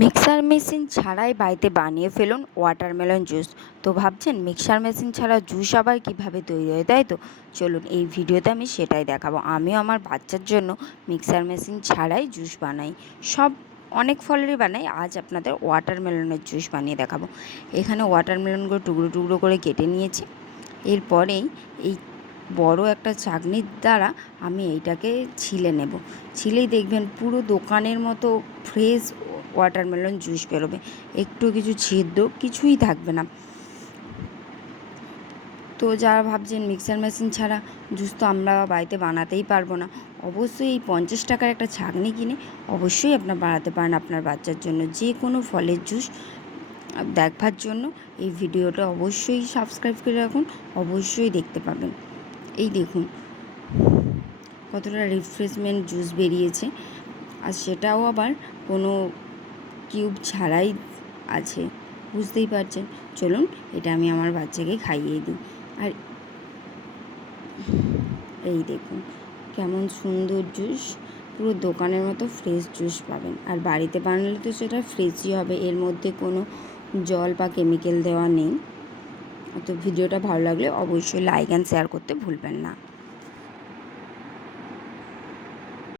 Mixer machine ছাড়াই বাড়িতে বানিয়ে ফেলুন ওয়াটারমেলন জুস। তো ভাবছেন মিক্সার মেশিন ছাড়া জুস আবার কিভাবে তৈরি হয়, তাই তো? চলুন এই ভিডিওতে আমি সেটাই দেখাবো। আমিও আমার বাচ্চার জন্য মিক্সার মেশিন ছাড়াই জুস বানাই। অনেক ফলেরই বানাই, আজ আপনাদের ওয়াটারমেলনের জুস বানিয়ে দেখাবো। এখানে ওয়াটারমেলনগুলো টুকরো টুকরো করে কেটে নিয়েছি। এরপরেই এই বড় একটা চাকনির দ্বারা আমি এইটাকে ছিলে নেব। ছিলেই দেখবেন পুরো দোকানের মতো ফ্রেশ ওয়াটারমেলন জুস বেরোবে। একটু কিছু ছিদ্র কিছুই থাকবে না। তো যারা ভাবছেন মিক্সার মেশিন ছাড়া জুস তো আমরা বাড়িতে বানাতেই পারবো না, অবশ্যই এই 50 টাকার একটা ছাঁকনি কিনে অবশ্যই আপনার বানাতে পারেন আপনার বাচ্চার জন্য যে কোনো ফলের জুস। দেখবার জন্য এই ভিডিওটা অবশ্যই সাবস্ক্রাইব করে রাখুন, অবশ্যই দেখতে পাবেন। এই দেখুন কতটা রিফ্রেশমেন্ট জুস বেরিয়েছে, আর সেটাও আবার কোনো কিউব ছাড়াই আছে, বুঝতেই পারছেন। চলুন এটা আমি আমার বাচ্চাকে খাইয়ে দিই। আর এই দেখুন কেমন সুন্দর জুস, পুরো দোকানের মতো ফ্রেশ জুস পাবেন। আর বাড়িতে বানালে তো সেটা ফ্রেশই হবে, এর মধ্যে কোনো জল বা কেমিক্যাল দেওয়া নেই। তো ভিডিওটা ভালো লাগলে অবশ্যই লাইক অ্যান্ড শেয়ার করতে ভুলবেন না।